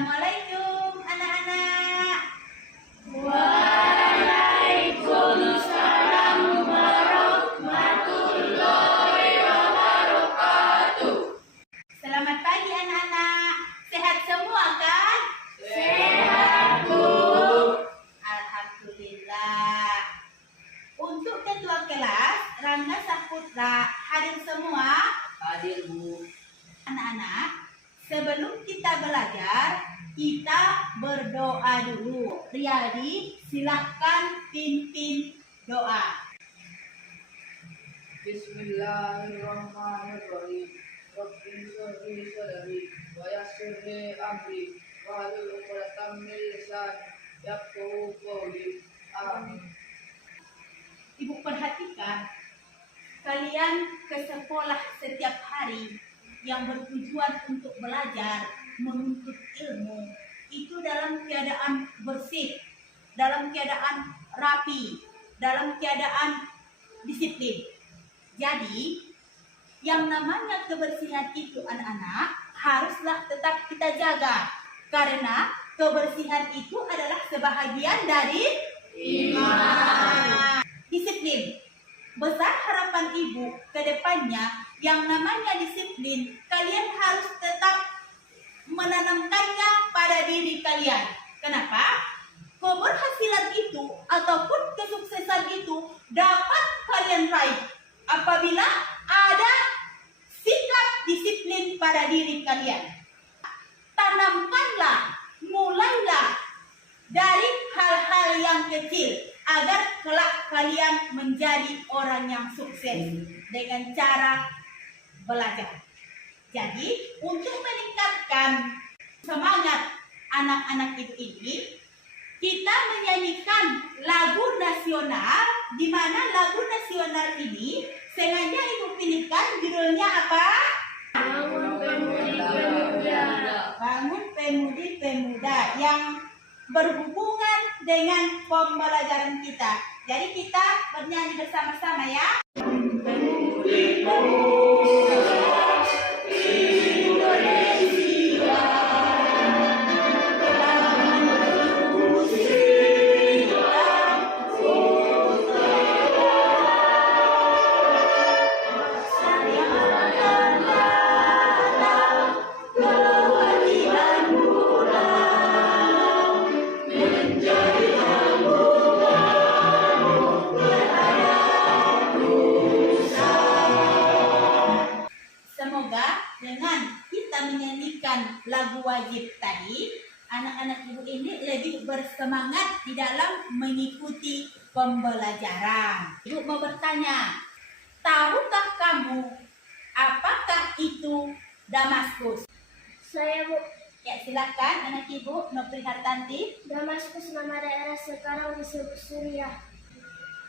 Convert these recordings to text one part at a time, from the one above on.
Assalamualaikum anak-anak. Waalaikumsalam warahmatullahi wabarakatuh. Selamat pagi anak-anak. Sehat semua kan? Sehat, Bu. Alhamdulillah. Untuk ketua kelas Rangga Saputra hadir semua? Hadir, Bu. Anak-anak, sebelum kita belajar, kita berdoa dulu. Riyadi, silakan pimpin doa. Bismillahirrahmanirrahim. Rabbi sholli sadri wa yassir li amri wahlul 'uqdatam min lisani yafqahu qawli. Amin. Ibu perhatikan, kalian ke sekolah setiap hari yang bertujuan untuk belajar, menuntut ilmu, itu dalam keadaan bersih, dalam keadaan rapi, dalam keadaan disiplin. Jadi, yang namanya kebersihan itu anak-anak haruslah tetap kita jaga, karena kebersihan itu adalah sebahagian dari iman. Disiplin. Besar harapan ibu ke depannya, yang namanya disiplin, kalian harus tetap menanamkannya pada diri kalian. Kenapa? Keberhasilan itu ataupun kesuksesan itu dapat kalian raih apabila ada sikap disiplin pada diri kalian. Tanamkanlah, mulailah dari hal-hal yang kecil agar kelak kalian menjadi orang yang sukses dengan cara belajar. Jadi, untuk meningkatkan semangat anak-anak ibu ini, kita menyanyikan lagu nasional, di mana lagu nasional ini sengaja ibu pilihkan judulnya apa? Bangun Pemudi Pemuda. Bangun Pemudi Pemuda, yang berhubungan dengan pembelajaran kita. Jadi kita bernyanyi bersama-sama ya. Pemudi Pemuda Indonesia. Semoga dengan kita menyanyikan lagu wajib tadi, anak-anak ibu ini lebih bersemangat di dalam mengikuti pembelajaran. Ibu mau bertanya, tahukah kamu apakah itu Damaskus? Saya Bu. Ya, silakan anak ibu Nopri Hartanti. Damaskus nama daerah sekarang disebut Suriah.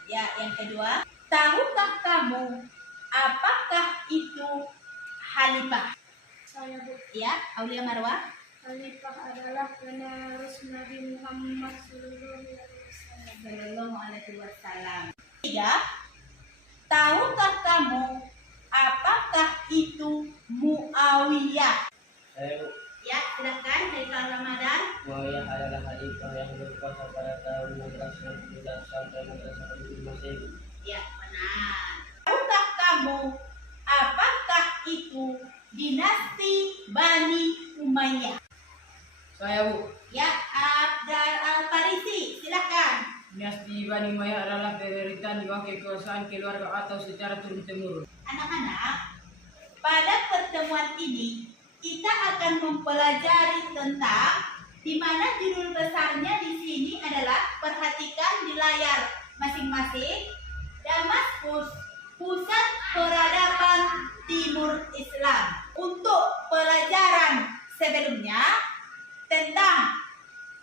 Ya, yang kedua, tahukah kamu apakah itu Khalifah? Saya Bu. Ya, Aulia Marwah. Khalifah adalah penerus Nabi Muhammad SAW. Sallallahu alaihi wasallam. Tiga, tahukah kamu apakah itu Muawiyah? Saya, Bu. Ya, silakan Haikal Ramadan. Muawiyah adalah khalifah yang berkuasa pada tahun 1999 sampai 1945 Masehi. Ya, benar. Tahukah kamu apakah itu dinasti Bani Umayyah? Saya, Bu. Ya, Abdal Al-Farisi, silakan. Dinasti Bani Umayyah adalah pemerintahan di bawah kekuasaan keluarga atau secara turun-temurun. Anak-anak, pada pertemuan ini kita akan mempelajari tentang, di mana judul besarnya di sini adalah, perhatikan di layar masing-masing, Damaskus, pusat peradaban Timur Islam. Untuk pelajaran sebelumnya tentang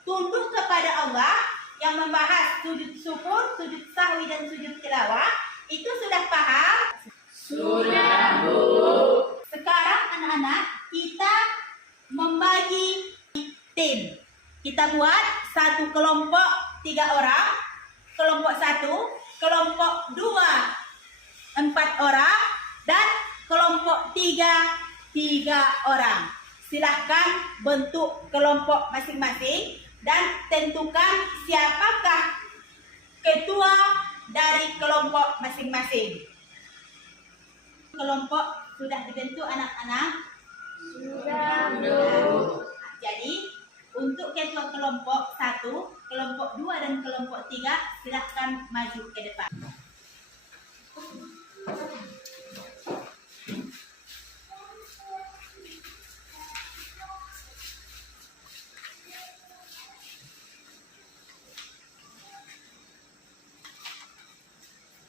tunduk kepada Allah yang membahas sujud syukur, sujud sahwi dan sujud tilawah, itu sudah paham? Sudah, Bu. Sekarang anak-anak, kita membagi tim. Kita buat satu kelompok 3 orang, kelompok 1, kelompok 2 4 orang, dan kelompok 3 3 orang. silahkan bentuk kelompok masing-masing dan tentukan siapakah ketua dari kelompok masing-masing. Kelompok sudah dibentuk anak-anak? Sudah, Bu. Jadi untuk ketua kelompok 1, kelompok 2 dan kelompok 3 silahkan maju ke depan.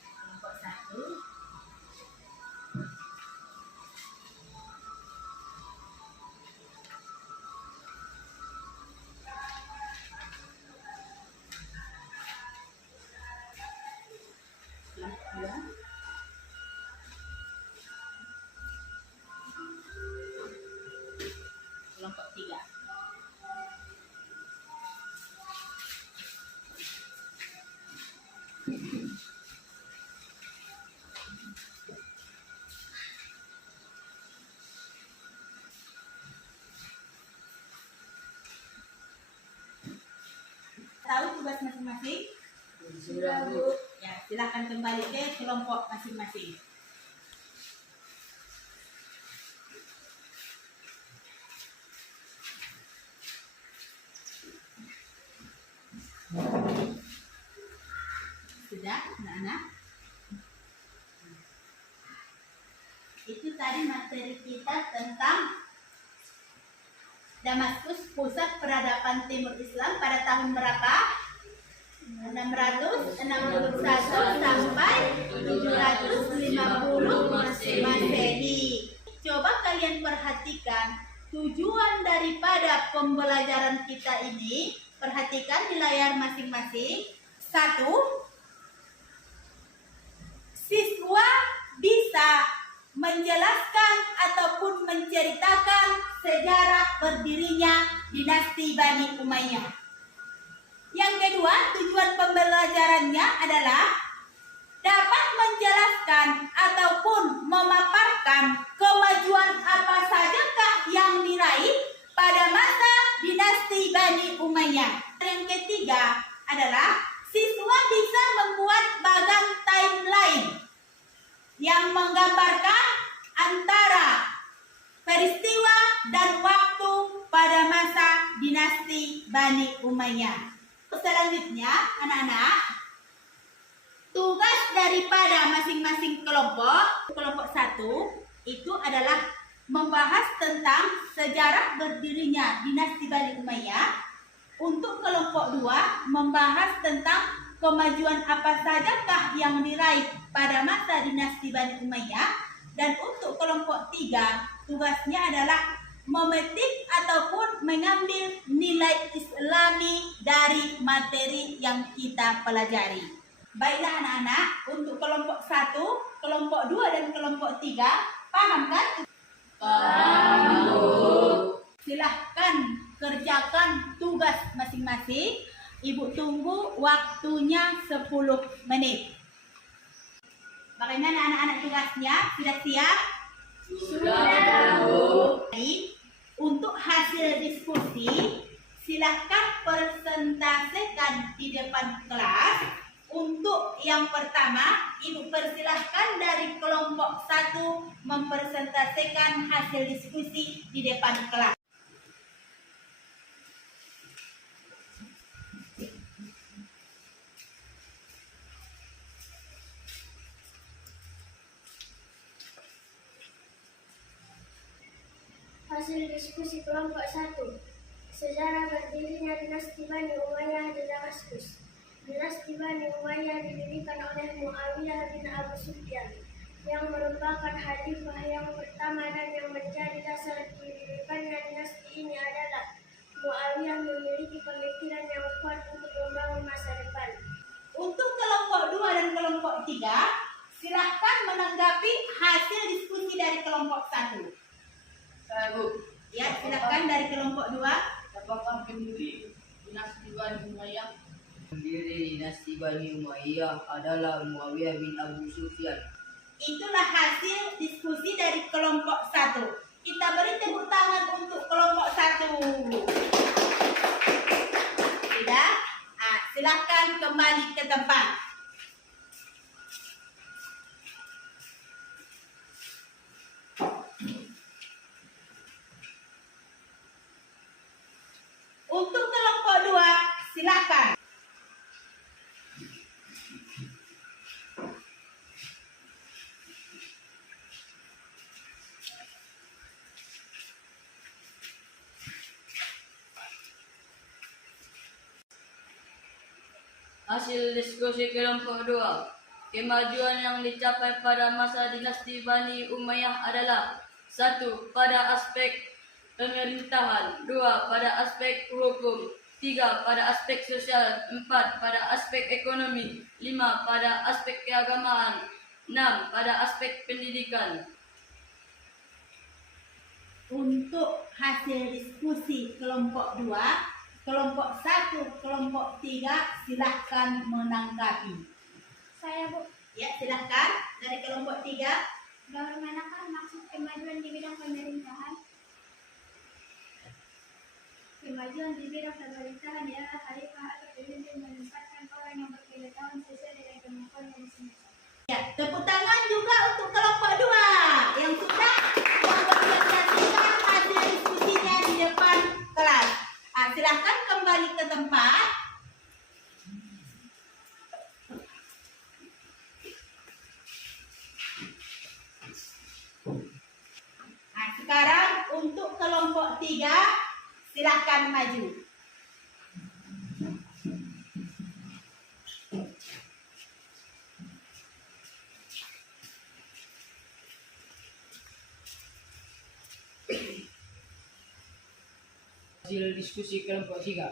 Kelompok 1. Kelompok 2. Kelompok 3. Tahu tugas masing-masing? Sudah, Bu. Ya, silakan kembali ke kelompok masing-masing. Sudah, anak-anak? Itu tadi materi kita tentang Damaskus, pusat peradaban Timur Islam pada tahun berapa? 661 sampai 750 Masehi. Coba kalian perhatikan tujuan daripada pembelajaran kita ini. Perhatikan di layar masing-masing. 1. Siswa bisa menjelaskan ataupun menceritakan sejarah berdirinya dinasti Bani Umayyah. Yang kedua, tujuan pembelajarannya adalah dapat menjelaskan ataupun memaparkan kemajuan apa sajakah yang diraih pada masa dinasti Bani Umayyah. Yang ketiga adalah siswa bisa membuat bagan timeline yang menggambarkan antara peristiwa dan waktu pada masa dinasti Bani Umayyah. Selanjutnya, anak-anak, tugas daripada masing-masing kelompok 1 itu adalah membahas tentang sejarah berdirinya dinasti Bani Umayyah. Untuk kelompok 2 membahas tentang kemajuan apa sajakah yang diraih pada masa dinasti Bani Umayyah. Dan untuk kelompok 3 tugasnya adalah memetik ataupun mengambil nilai Islami dari materi yang kita pelajari. Baiklah anak-anak, untuk kelompok 1, kelompok 2 dan kelompok 3, paham kan? Paham, Bu. Silahkan kerjakan tugas masing-masing. Ibu tunggu waktunya 10 menit. Bagaimana anak-anak tugasnya? Sudah siap? Sudah, Bu. Baik. Untuk hasil diskusi, silahkan presentasikan di depan kelas. Untuk yang pertama, Ibu persilahkan dari kelompok 1 mempresentasikan hasil diskusi di depan kelas. Hasil diskusi kelompok 1. Sejarah berdirinya dinasti Bani Umayyah di Damaskus. Dinasti Bani Umayyah didirikan oleh Muawiyah bin Abu Sufyan, yang merupakan khalifah yang pertama dan yang menjadi dasar didirikannya dinasti ini adalah Muawiyah memiliki pemikiran yang kuat untuk membangun masa depan. Untuk kelompok 2 dan kelompok 3, silahkan menanggapi hasil diskusi dari kelompok 1. Saya, Bu. Ya, silahkan dari kelompok 2. Apakah pendiri dinasti Bani Umayyah? Pendiri dinasti Bani Umayyah adalah Muawiyah bin Abu Sufyan. Itulah hasil diskusi dari kelompok 1. Kita beri tepuk tangan untuk kelompok Hasil diskusi kelompok 2. Kemajuan yang dicapai pada masa dinasti Bani Umayyah adalah 1. Pada aspek pemerintahan, 2. Pada aspek hukum, 3. Pada aspek sosial, 4. Pada aspek ekonomi, 5. Pada aspek keagamaan, 6. Pada aspek pendidikan. Untuk hasil diskusi kelompok 2, kelompok 1, kelompok 3 silahkan menanggapi. Saya Bu, Ya, silahkan dari kelompok 3. bagaimanakah maksud kemajuan di bidang pemerintahan? Kemajuan di bidang pemerintahan ialah khalifah atau pemimpin menempatkan orang yang berpengetahuan sesuai dengan kemampuan yang semestinya. Ya, tepuk tangan juga untuk kelompok 2 yang sudah mempresentasikan hasil diskusinya di depan kelas. Silahkan kembali ke tempat. Sekarang untuk kelompok 3 silahkan maju. Hasil diskusi kelompok 3.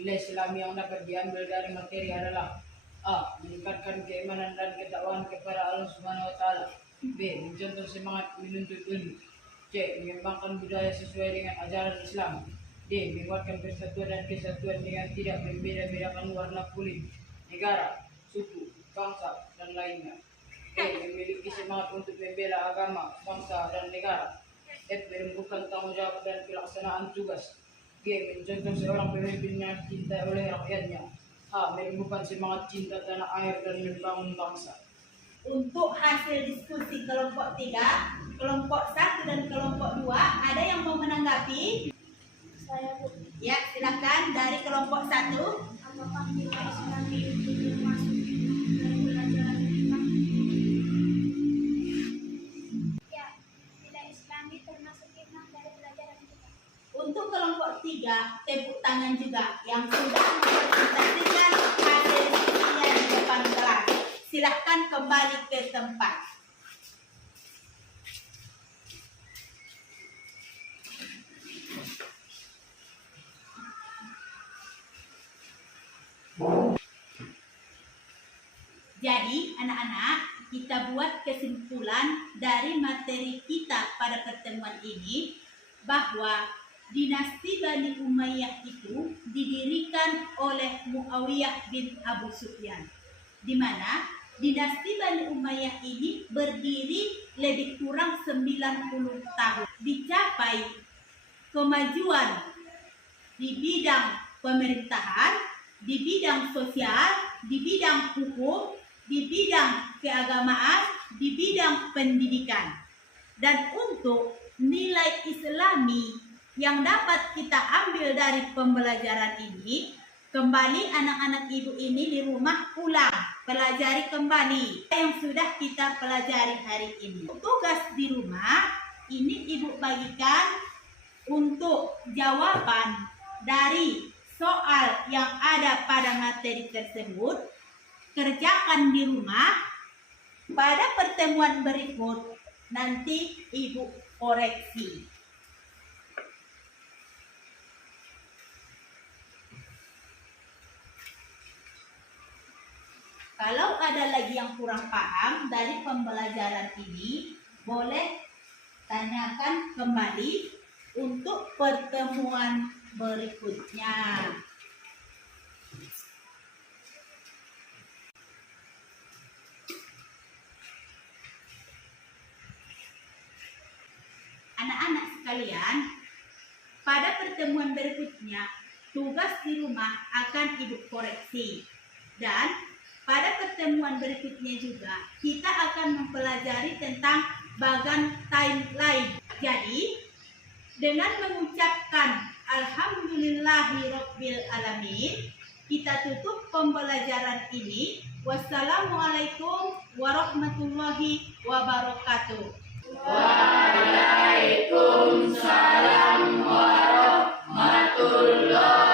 Nilai Islami yang dapat diambil dari materi adalah A. Meningkatkan keimanan dan ketakwaan kepada Allah Subhanahu wa taala. B. Mencontoh semangat menuntut ilmu. C. Mengembangkan budaya sesuai dengan ajaran Islam. D. Menguatkan persatuan dan kesatuan dengan tidak membeda-bedakan warna kulit, negara, suku, bangsa, dan lainnya. E. Memiliki semangat untuk membela agama, bangsa, dan negara. F. Menumbuhkan tanggung jawab dan pelaksanaan tugas. G. Mencontoh seorang pemimpin yang dicintai oleh rakyatnya. H. Menumbuhkan semangat cinta tanah air dan membangun bangsa. Untuk hasil diskusi kelompok 3, kelompok 1 dan kelompok 2, ada yang mau menanggapi? Saya Bu, Ya, silakan dari kelompok 1. apakah nilai Islami itu termasuk dari pelajaran kita? Ya, nilai Islami termasuk hikmah dari pelajaran kita. Untuk kelompok 3, tepuk tangan juga yang sudah mempresentasikan hasil diskusinya di depan kelas. Silahkan kembali ke tempat. Jadi, anak-anak, kita buat kesimpulan dari materi kita pada pertemuan ini bahwa dinasti Bani Umayyah itu didirikan oleh Muawiyah bin Abu Sufyan, di mana dinasti Bani Umayyah ini berdiri lebih kurang 90 tahun. Dicapai kemajuan di bidang pemerintahan, di bidang sosial, di bidang hukum, di bidang keagamaan, di bidang pendidikan. Dan untuk nilai Islami yang dapat kita ambil dari pembelajaran ini, kembali anak-anak ibu ini di rumah ulang, pelajari kembali yang sudah kita pelajari hari ini. Tugas di rumah ini ibu bagikan untuk jawaban dari soal yang ada pada materi tersebut. Kerjakan di rumah. Pada pertemuan berikut nanti ibu koreksi. Kalau ada lagi yang kurang paham dari pembelajaran ini, boleh tanyakan kembali untuk pertemuan berikutnya. Anak-anak sekalian, pada pertemuan berikutnya, tugas di rumah akan ibu koreksi. Dan pada pertemuan berikutnya juga, kita akan mempelajari tentang bagan timeline. Jadi, dengan mengucapkan Alhamdulillahirabbil alamin, kita tutup pembelajaran ini. Wassalamualaikum warahmatullahi wabarakatuh. Waalaikumsalam warahmatullahi